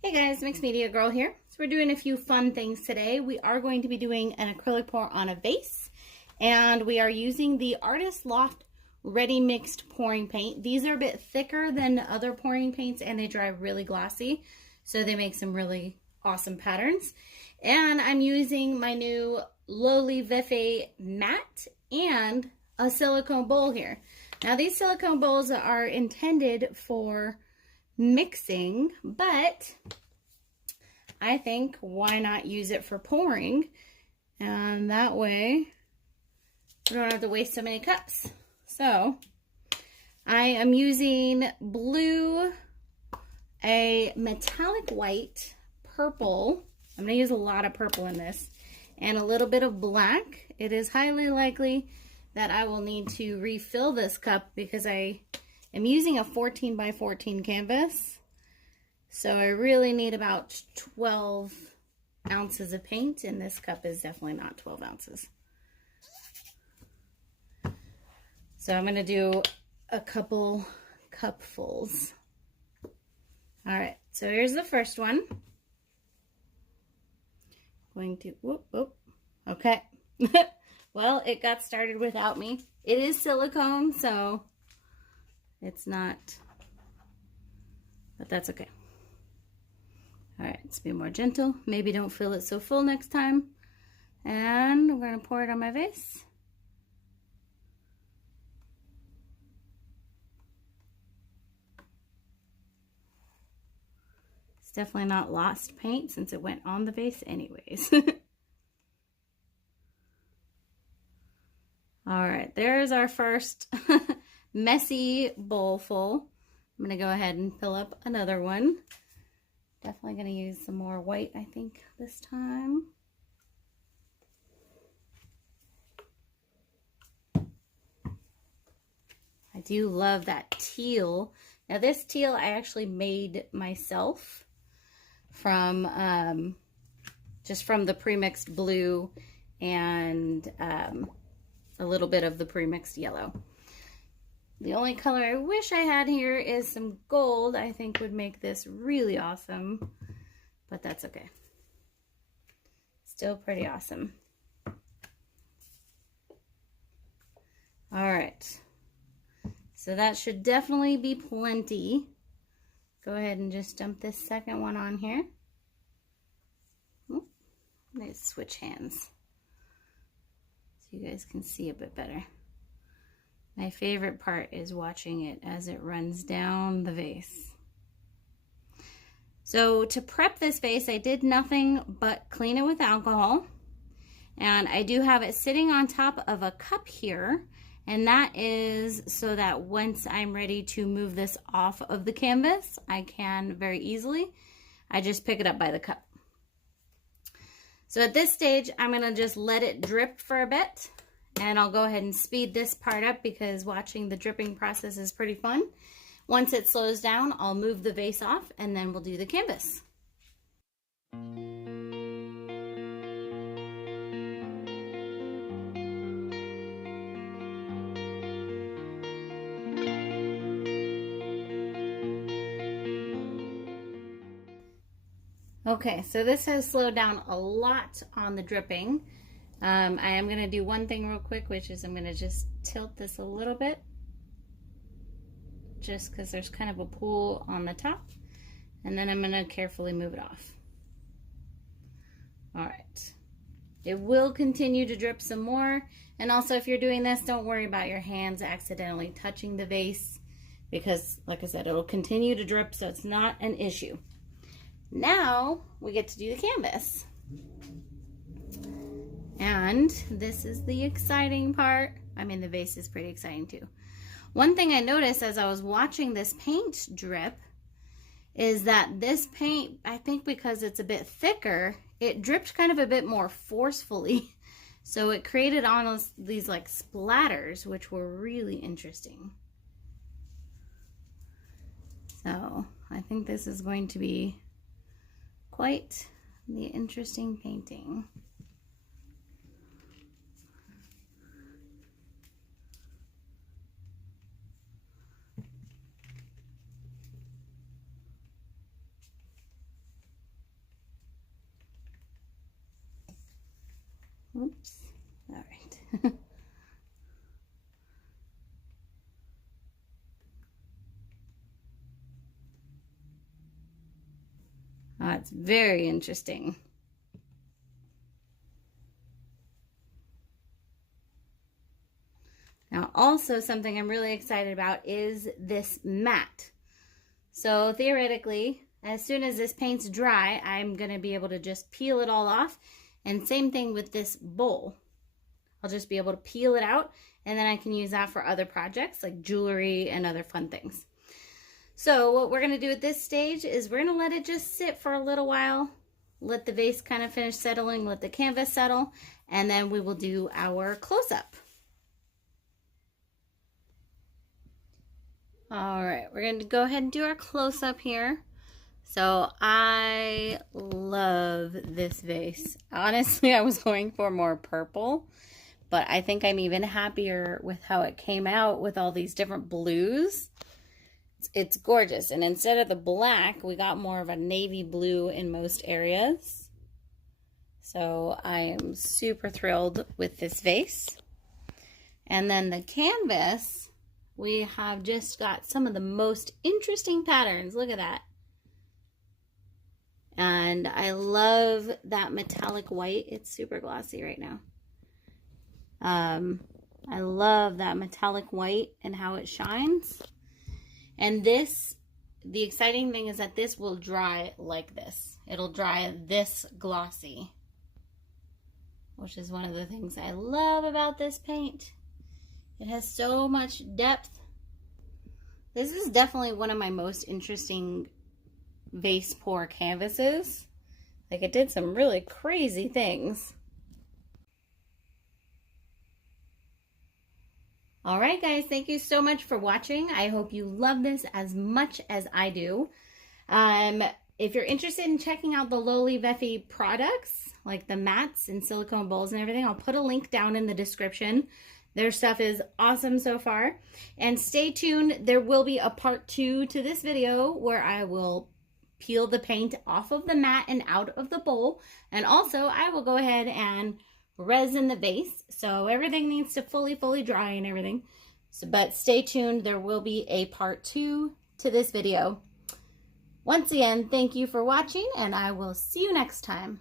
Hey guys, Mixed Media Girl here. So we're doing a few fun things today. We are going to be doing an acrylic pour on a vase, and we are using the Artist Loft Ready Mixed Pouring Paint. These are a bit thicker than other pouring paints and they dry really glossy, so they make some really awesome patterns. And I'm using my new LoliVefe mat and a silicone bowl here. Now these silicone bowls are intended for mixing, but I think why not use it for pouring, and that way we don't have to waste so many cups. So I am using blue, a metallic white, purple. I'm going to use a lot of purple in this, and a little bit of black. It is highly likely that I will need to refill this cup because I am using a 14 by 14 canvas, so I really need about 12 ounces of paint, and this cup is definitely not 12 ounces. So I'm going to do a couple cupfuls. All right, so here's the first one. Going to, whoop, whoop. Okay. Well, it got started without me. It is silicone, so it's not, but that's okay. All right, let's be more gentle. Maybe don't fill it so full next time. And we're gonna pour it on my vase. It's definitely not lost paint since it went on the vase anyways. All right, there's our first messy bowl full. I'm gonna go ahead and fill up another one. Definitely gonna use some more white, I think, this time. I do love that teal. Now this teal I actually made myself from just from the pre-mixed blue and a little bit of the pre-mixed yellow. The only color I wish I had here is some gold. I think would make this really awesome, but that's okay. Still pretty awesome. All right, so that should definitely be plenty. Go ahead and just dump this second one on here. Let's switch hands so you guys can see a bit better. My favorite part is watching it as it runs down the vase. So to prep this vase, I did nothing but clean it with alcohol. And I do have it sitting on top of a cup here. And that is so that once I'm ready to move this off of the canvas, I can very easily. I just pick it up by the cup. So at this stage, I'm gonna just let it drip for a bit. And I'll go ahead and speed this part up because watching the dripping process is pretty fun. Once it slows down, I'll move the vase off and then we'll do the canvas. Okay, so this has slowed down a lot on the dripping. I am going to do one thing real quick, which is I'm going to just tilt this a little bit, just because there's kind of a pool on the top, and then I'm going to carefully move it off. All right, it will continue to drip some more, and also if you're doing this, don't worry about your hands accidentally touching the vase, because like I said, it'll continue to drip, so it's not an issue. Now we get to do the canvas. And this is the exciting part. I mean, the vase is pretty exciting too. One thing I noticed as I was watching this paint drip is that this paint, I think because it's a bit thicker, it dripped kind of a bit more forcefully. So it created almost these like splatters, which were really interesting. So I think this is going to be quite the interesting painting. Oops. All right. Oh, it's very interesting. Now, also something I'm really excited about is this mat. So theoretically, as soon as this paint's dry, I'm going to be able to just peel it all off. And same thing with this bowl. I'll just be able to peel it out, and then I can use that for other projects like jewelry and other fun things. So what we're going to do at this stage is we're going to let it just sit for a little while, let the vase kind of finish settling, let the canvas settle, and then we will do our close-up. All right, we're going to go ahead and do our close-up here. So I love this vase. Honestly, I was going for more purple, but I think I'm even happier with how it came out with all these different blues. It's gorgeous. And instead of the black, we got more of a navy blue in most areas. So I am super thrilled with this vase. And then the canvas, we have just got some of the most interesting patterns. Look at that. And I love that metallic white. It's super glossy right now. I love that metallic white and how it shines. And this, the exciting thing is that this will dry like this. It'll dry this glossy, which is one of the things I love about this paint. It has so much depth. This is definitely one of my most interesting vase pour canvases. Like, it did some really crazy things. All right, guys, thank you so much for watching. I hope you love this as much as I do. If you're interested in checking out the LoliVefe products, like the mats and silicone bowls and everything, I'll put a link down in the description. Their stuff is awesome so far. And stay tuned. There will be a part 2 to this video where I will peel the paint off of the mat and out of the bowl. And also, I will go ahead and resin the vase. So everything needs to fully dry and everything. So, but stay tuned. There will be a part 2 to this video. Once again, thank you for watching, and I will see you next time.